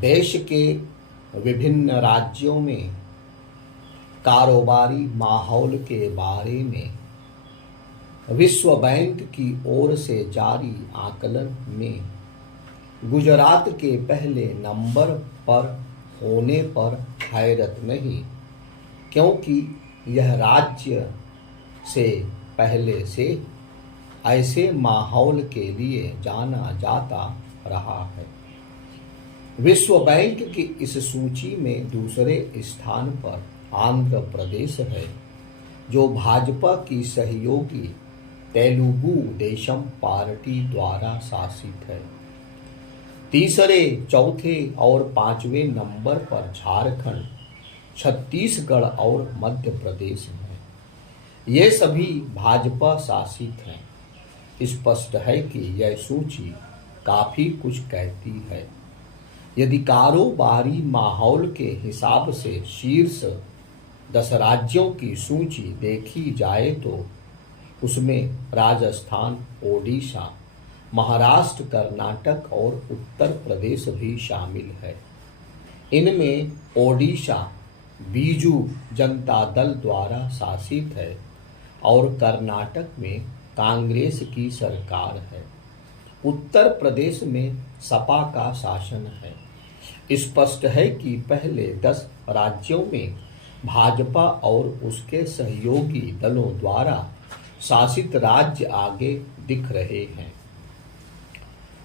देश के विभिन्न राज्यों में कारोबारी माहौल के बारे में विश्व बैंक की ओर से जारी आकलन में गुजरात के पहले नंबर पर होने पर हैरत नहीं, क्योंकि यह राज्य से पहले से ऐसे माहौल के लिए जाना जाता रहा है। विश्व बैंक की इस सूची में दूसरे स्थान पर आंध्र प्रदेश है, जो भाजपा की सहयोगी तेलुगु देशम पार्टी द्वारा शासित है। तीसरे, चौथे और पांचवें नंबर पर झारखंड, छत्तीसगढ़ और मध्य प्रदेश हैं। ये सभी भाजपा शासित हैं। स्पष्ट है कि यह सूची काफी कुछ कहती है। यदि कारोबारी माहौल के हिसाब से शीर्ष 10 राज्यों की सूची देखी जाए तो उसमें राजस्थान, ओडिशा, महाराष्ट्र, कर्नाटक और उत्तर प्रदेश भी शामिल है। इनमें ओडिशा बीजू जनता दल द्वारा शासित है और कर्नाटक में कांग्रेस की सरकार है। उत्तर प्रदेश में सपा का शासन है। स्पष्ट है कि पहले 10 राज्यों में भाजपा और उसके सहयोगी दलों द्वारा शासित राज्य आगे दिख रहे हैं।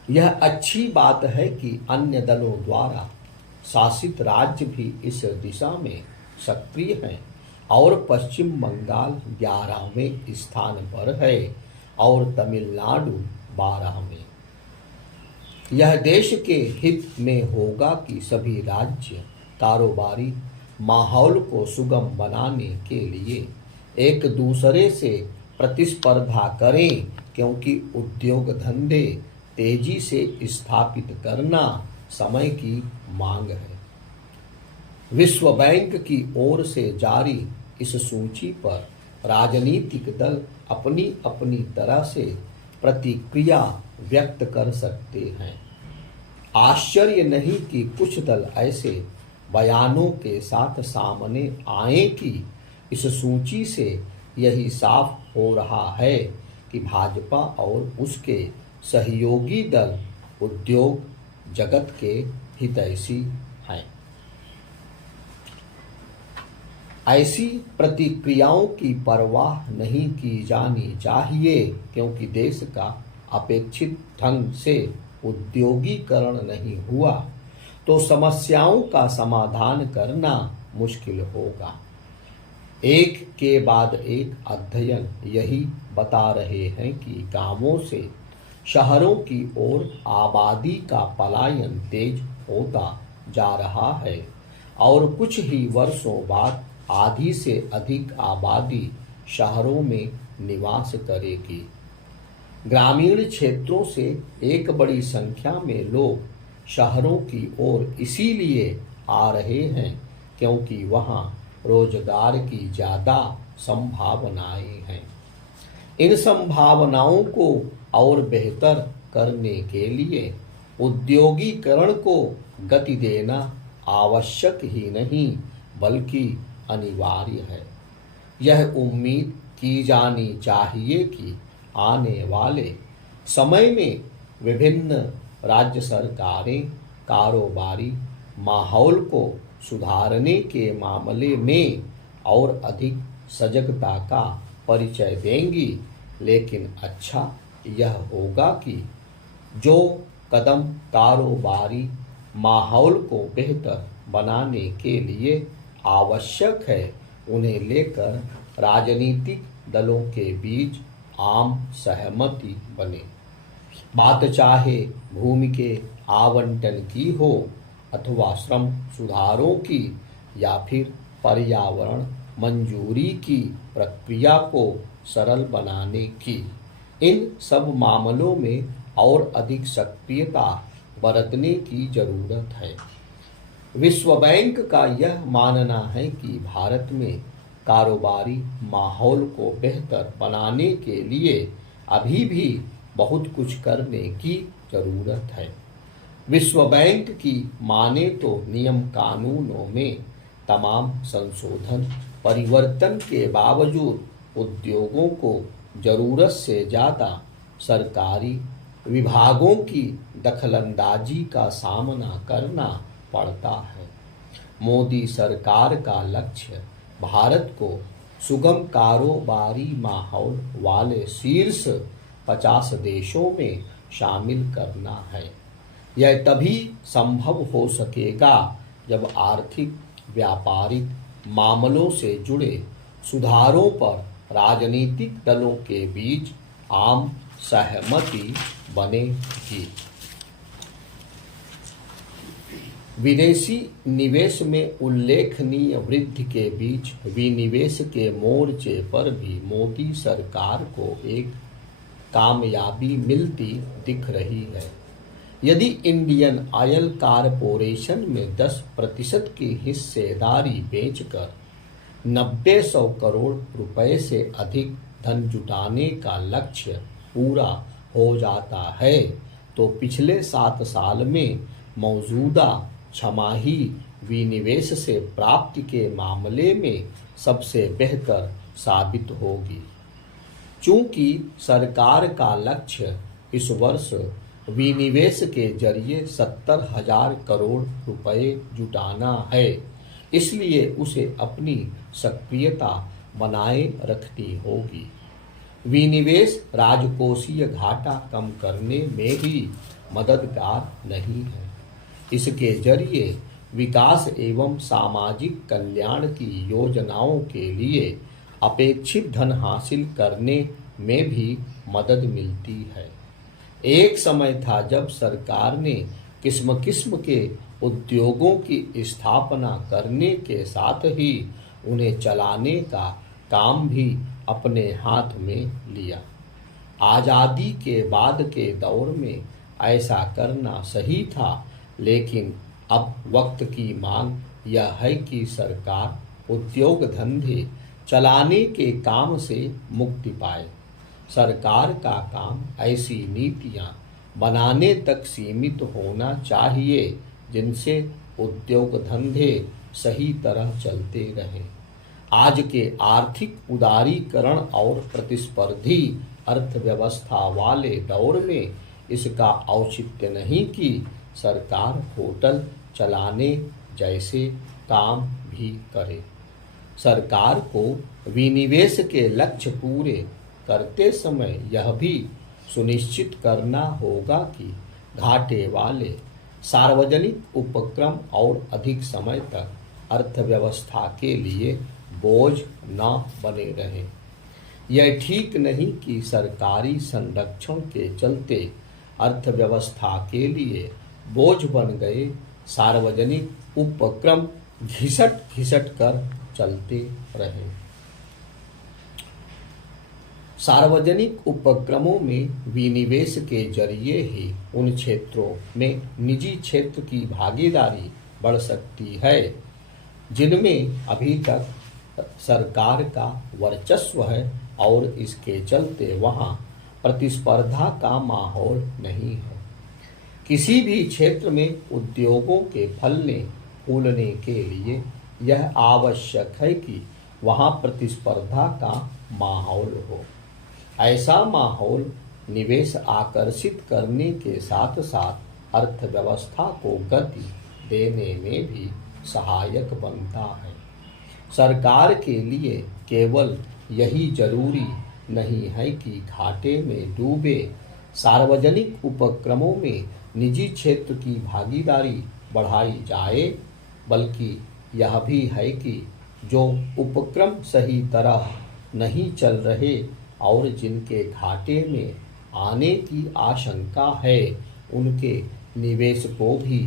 यह अच्छी बात है कि अन्य दलों द्वारा शासित राज्य भी इस दिशा में सक्रिय हैं और पश्चिम बंगाल 11वें स्थान पर है और तमिलनाडु 12वें। यह देश के हित में होगा कि सभी राज्य कारोबारी माहौल को सुगम बनाने के लिए एक दूसरे से प्रतिस्पर्धा करें, क्योंकि उद्योग धंधे तेजी से स्थापित करना समय की मांग है। विश्व बैंक की ओर से जारी इस सूची पर राजनीतिक दल अपनी अपनी तरह से प्रतिक्रिया व्यक्त कर सकते हैं। आश्चर्य नहीं कि कुछ दल ऐसे बयानों के साथ सामने आए कि इस सूची से यही साफ हो रहा है कि भाजपा और उसके सहयोगी दल उद्योग जगत के हितैषी हैं। ऐसी प्रतिक्रियाओं की परवाह नहीं की जानी चाहिए, क्योंकि देश का अपेक्षित ढंग से उद्योगीकरण नहीं हुआ तो समस्याओं का समाधान करना मुश्किल होगा। एक के बाद एक अध्ययन यही बता रहे हैं कि गांवों से शहरों की ओर आबादी का पलायन तेज होता जा रहा है और कुछ ही वर्षों बाद आधी से अधिक आबादी शहरों में निवास करेगी। ग्रामीण क्षेत्रों से एक बड़ी संख्या में लोग शहरों की ओर इसीलिए आ रहे हैं क्योंकि वहां रोजगार की ज्यादा संभावनाएं हैं। इन संभावनाओं को और बेहतर करने के लिए उद्योगीकरण को गति देना आवश्यक ही नहीं बल्कि अनिवार्य है। यह उम्मीद की जानी चाहिए कि आने वाले समय में विभिन्न राज्य सरकारें कारोबारी माहौल को सुधारने के मामले में और अधिक सजगता का परिचय देंगी, लेकिन अच्छा यह होगा कि जो कदम कारोबारी माहौल को बेहतर बनाने के लिए आवश्यक है उन्हें लेकर राजनीतिक दलों के बीच आम सहमति बने। बात चाहे भूमि के आवंटन की हो अथवा श्रम सुधारों की या फिर पर्यावरण मंजूरी की प्रक्रिया को सरल बनाने की, इन सब मामलों में और अधिक सक्रियता बरतने की जरूरत है। विश्व बैंक का यह मानना है कि भारत में कारोबारी माहौल को बेहतर बनाने के लिए अभी भी बहुत कुछ करने की जरूरत है। विश्व बैंक की माने तो नियम कानूनों में तमाम संशोधन परिवर्तन के बावजूद उद्योगों को जरूरत से ज़्यादा सरकारी विभागों की दखलंदाजी का सामना करना पड़ता है। मोदी सरकार का लक्ष्य भारत को सुगम कारोबारी माहौल वाले शीर्ष 50 देशों में शामिल करना है। यह तभी संभव हो सकेगा जब आर्थिक व्यापारिक मामलों से जुड़े सुधारों पर राजनीतिक दलों के बीच आम सहमति बनेगी। विदेशी निवेश में उल्लेखनीय वृद्धि के बीच विनिवेश के मोर्चे पर भी मोदी सरकार को एक कामयाबी मिलती दिख रही है। यदि इंडियन ऑयल कारपोरेशन में 10% की हिस्सेदारी बेचकर 900 करोड़ रुपए से अधिक धन जुटाने का लक्ष्य पूरा हो जाता है तो पिछले 7 साल में मौजूदा छमाही विनिवेश से प्राप्ति के मामले में सबसे बेहतर साबित होगी। चूंकि सरकार का लक्ष्य इस वर्ष विनिवेश के जरिए 70,000 करोड़ रुपए जुटाना है, इसलिए उसे अपनी सक्रियता बनाए रखनी होगी। विनिवेश राजकोषीय घाटा कम करने में ही मददगार नहीं है। इसके जरिए विकास एवं सामाजिक कल्याण की योजनाओं के लिए अपेक्षित धन हासिल करने में भी मदद मिलती है। एक समय था जब सरकार ने किस्म किस्म के उद्योगों की स्थापना करने के साथ ही उन्हें चलाने का काम भी अपने हाथ में लिया। आज़ादी के बाद के दौर में ऐसा करना सही था, लेकिन अब वक्त की मांग यह है कि सरकार उद्योग धंधे चलाने के काम से मुक्ति पाए। सरकार का काम ऐसी नीतियां बनाने तक सीमित होना चाहिए जिनसे उद्योग धंधे सही तरह चलते रहें। आज के आर्थिक उदारीकरण और प्रतिस्पर्धी अर्थव्यवस्था वाले दौर में इसका औचित्य नहीं कि सरकार होटल चलाने जैसे काम भी करे। सरकार को विनिवेश के लक्ष्य पूरे करते समय यह भी सुनिश्चित करना होगा कि घाटे वाले सार्वजनिक उपक्रम और अधिक समय तक अर्थव्यवस्था के लिए बोझ न बने रहे। यह ठीक नहीं कि सरकारी संरक्षण के चलते अर्थव्यवस्था के लिए बोझ बन गए सार्वजनिक उपक्रम घिसट घिसट कर चलते रहे। सार्वजनिक उपक्रमों में विनिवेश के जरिए ही उन क्षेत्रों में निजी क्षेत्र की भागीदारी बढ़ सकती है जिनमें अभी तक सरकार का वर्चस्व है और इसके चलते वहां प्रतिस्पर्धा का माहौल नहीं है। किसी भी क्षेत्र में उद्योगों के फलने फूलने के लिए यह आवश्यक है कि वहां प्रतिस्पर्धा का माहौल हो। ऐसा माहौल निवेश आकर्षित करने के साथ साथ अर्थव्यवस्था को गति देने में भी सहायक बनता है। सरकार के लिए केवल यही जरूरी नहीं है कि घाटे में डूबे सार्वजनिक उपक्रमों में निजी क्षेत्र की भागीदारी बढ़ाई जाए, बल्कि यह भी है कि जो उपक्रम सही तरह नहीं चल रहे और जिनके घाटे में आने की आशंका है, उनके निवेश को भी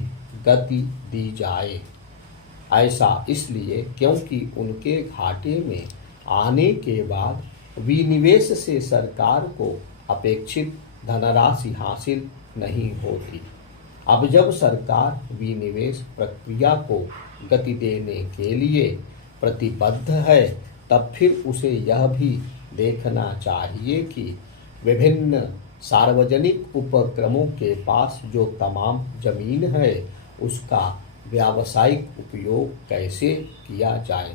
गति दी जाए। ऐसा इसलिए क्योंकि उनके घाटे में आने के बाद विनिवेश से सरकार को अपेक्षित धनराशि हासिल नहीं होती। अब जब सरकार विनिवेश प्रक्रिया को गति देने के लिए प्रतिबद्ध है, तब फिर उसे यह भी देखना चाहिए कि विभिन्न सार्वजनिक उपक्रमों के पास जो तमाम जमीन है उसका व्यावसायिक उपयोग कैसे किया जाए।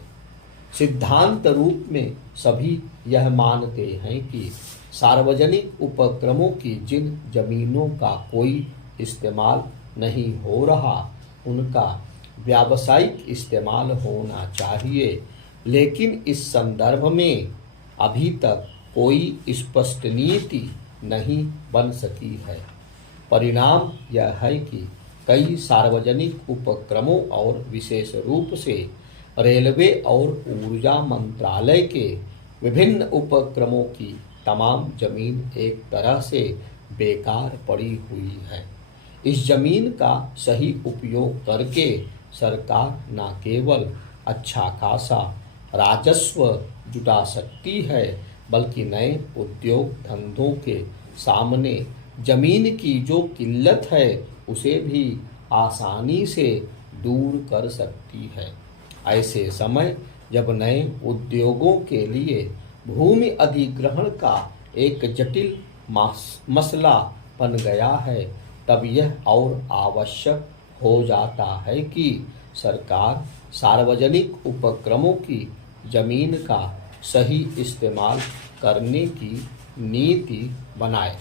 सिद्धांत रूप में सभी यह मानते हैं कि सार्वजनिक उपक्रमों की जिन जमीनों का कोई इस्तेमाल नहीं हो रहा उनका व्यावसायिक इस्तेमाल होना चाहिए, लेकिन इस संदर्भ में अभी तक कोई स्पष्ट नीति नहीं बन सकी है। परिणाम यह है कि कई सार्वजनिक उपक्रमों और विशेष रूप से रेलवे और ऊर्जा मंत्रालय के विभिन्न उपक्रमों की तमाम जमीन एक तरह से बेकार पड़ी हुई है। इस जमीन का सही उपयोग करके सरकार न केवल अच्छा खासा राजस्व जुटा सकती है बल्कि नए उद्योग धंधों के सामने जमीन की जो किल्लत है उसे भी आसानी से दूर कर सकती है। ऐसे समय जब नए उद्योगों के लिए भूमि अधिग्रहण का एक जटिल मसला बन गया है, तब यह और आवश्यक हो जाता है कि सरकार सार्वजनिक उपक्रमों की जमीन का सही इस्तेमाल करने की नीति बनाए।